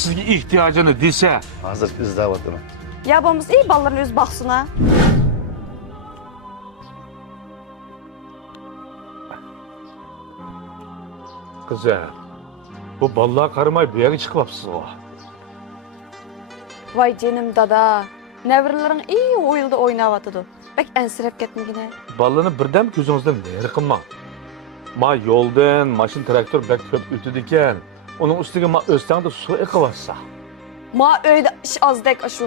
sizga ehtiyojini desa, hozir izlayapman. Ya bo'lmasa iyi balalarni o'zi boqsin ha. qizim, bu bolalar qaramay bu yerga chiqibsiz. Voy jenim dada. Nevirlerin iyi oyulda oynavatıdı. Bek ensirep ketmegine. Bolalarni birdan ko'zingizdan nari qilmang. Ma yo'ldan mashin traktor bek ko'p o'tadi ekan. Uning ustiga ma o'stangda suv eqiyotsa. Ma öyde iş azdek aşu.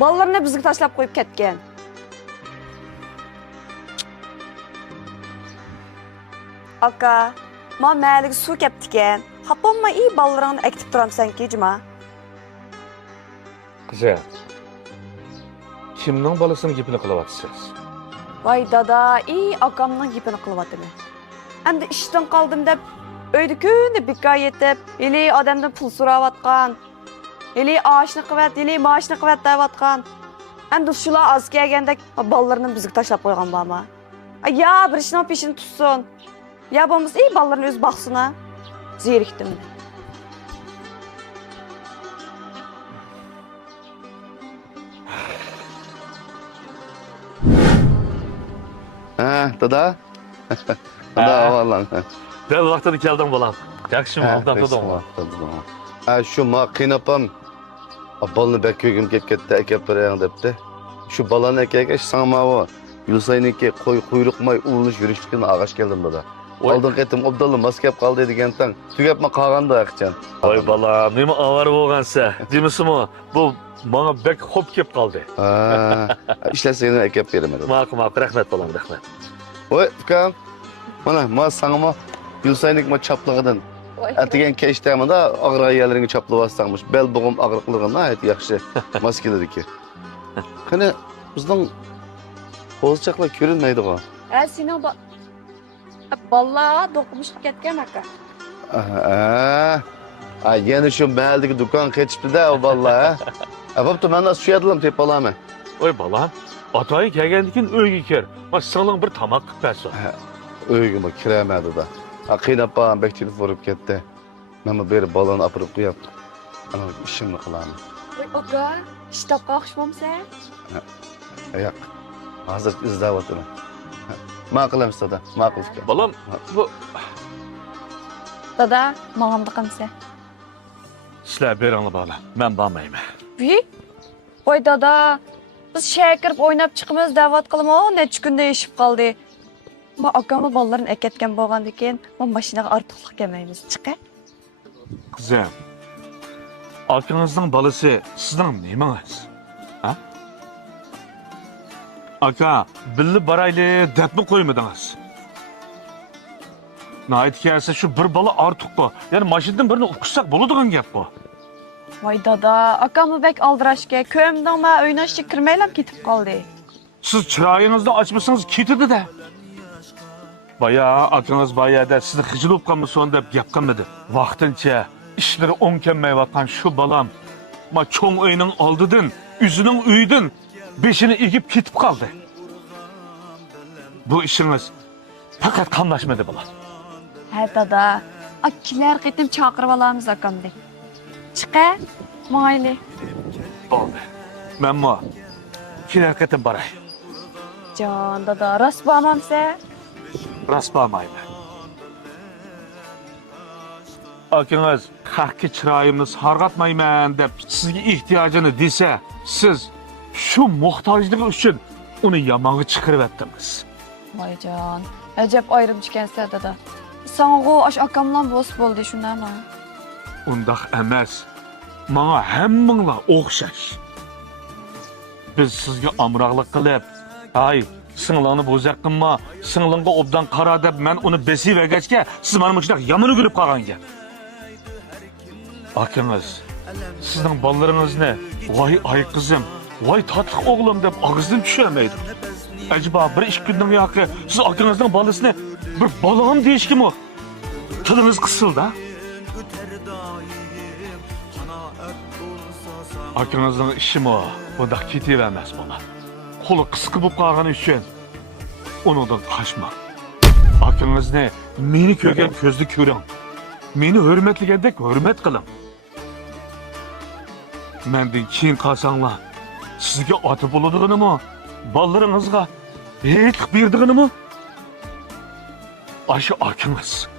Balalarını bizga tashlab qo'yib ketgan. Aka, ma maliga suv keptikan. Hapamma iyi balalarını ekitib turamsan-ki, juma. Qizim, kimning bolasini gapini qilyapsiz? Voy dada, iyi akamning gapini qilyaptimi. Endi ishdan qoldim deb öyde kuni bika yetib, ili odamdan pul so'rayotgan. Ili oshni qivat, ili maaşni qivat deyotgan. Endi shular az kelgandek balalarını bizga tashlab qo'ygan bormi? Ya bir ishning peshini tutsin. Ya bo'lmasa iyi balalarını o'zi boqsin ha. Zerikdim. Ha, dada. Dada, vallahi. Dal vaqtida keldim bolam. Yaxshimi, aldan tudingmi? Ha, shu ma qiynapam. Balını bek kögüm ketdi, akab berayang debdi. Shu balani akaga sangma o. Yulsayniki quyruqmay ulunish yurishlikdan ağaç keldim dada. Oldin qaytim obdallı maskap qoldi degan tang. Tugapma qolganda aqchan. Voy bolam, nima avara bo'lgansa, demisimi? Bu bana bek hop kep qoldi. Ha, ishlasangni akab beraman. Ma'qul, rahmat bolam, rahmat. Voy, ukam. Mana ma sangma Yulsaynik ma chaplığıdan. Atigan kechtamida og'ir ayollarga chaplab olsangmiz. Bel bo'g'im og'riqligini ayt yaxshi maskeladiki. Qani bizning qo'lchaqlar ko'rinmaydi-ku. Sening balla dokunmuş ketken aka. Yana shu mahaldagi do'kon ketibdi-da vallahi. Bo'pti, men shu yerdan tep olaman. Voy bolam, atayı kelgandan uyga kir. Ma singling bir tamoq qilib bersin. Uyga kiramadi-da. Qiynapam, bek telefon urib ketdi. Men bu berib balani olib qo'yib, ana ishimni qilaman. Voy aka, ishtab qolishmamsa? Yo'q. Hozir izlayapman. Ma'qulmiz dada, ma'qul fikr. Bolam, bu Dada, mağamda qansa? sizlar beringlar bolam. Men bormayman. Voy, voy dada, biz şehre kirib o'ynab chiqamiz da'vat qilma, necha kunda yeshib qoldi. Ma akama bolalarni aketgan bo'lgandan keyin, men mashinaga ortiqlik kelmaymiz. Chiqa. Qizim, akangizning bolasi sizning nemangiz? Ha? Aka, billi borayli debmi qo'ymadingiz? Nayt kelsa shu bir bola ortiqmi? Ya'ni mashinadan birini o'qishsak bo'ladigan gap bu. Voy dada, akamni bek aldirashga, ko'mdingmi, o'ynashga kirmaylam ketib qoldi. Siz chiroyingizni ochmasangiz ketadi-da. Baya akangiz bayada sizni xijilib qolmasin deb gap qilmadi. Vaqtincha ishlari o'ng kelmayotgan shu bolam ma cho'ng uyning oldidan, o'zining uyidan beshini egib ketib qoldi. Bu ishingiz faqat qamlashmadi bolam. Ha dada, akkilar qitim chaqirib olamiz akamni. Chiqa, mayli. Bo'ldi. Men mo kelar qatim boray. Jon dada, rost bormamsa? Rost bormayman. Akangiz haqqa chiroyimni sarg'atmayman deb sizga ehtiyojini desa, siz shu muhtojligi uchun uni yomonga chiqarib etdingiz. Voyjon, ajab ayrim chikansa dada. Sang'o ash akamlan bo's bo'ldi shunami? Undaq emas. Menga hammanglar o'xshash. Biz sizga amroqlik qilib, "Ay, singlingni bo'zaq qilma, singlingga obdan qara" deb men uni besib egachga, siz mana shunday yomon o'g'ilib qolgan ekan. Akangiz, sizning bolalaringizni "Voy ay qizim, voy tatlı o'g'lim" deb og'izdan tushirmaydi. Acaba bir ish kundan yoki siz akangizning bolasini bir bolam deyishkimi? Tilingiz qisildi. Akangizning ishimi bunda ketavermas bola. Qo'li qisqa bo'lib qolgani uchun undan qochma. Akangizni meni ko'rgan ko'zda ko'ring. Meni hurmatlagandek hurmat qiling. Menden keyin qalsanglar, sizga ota bo'ladiganimi, bolalarыңizga hech berdiganimi? Aşı akınız.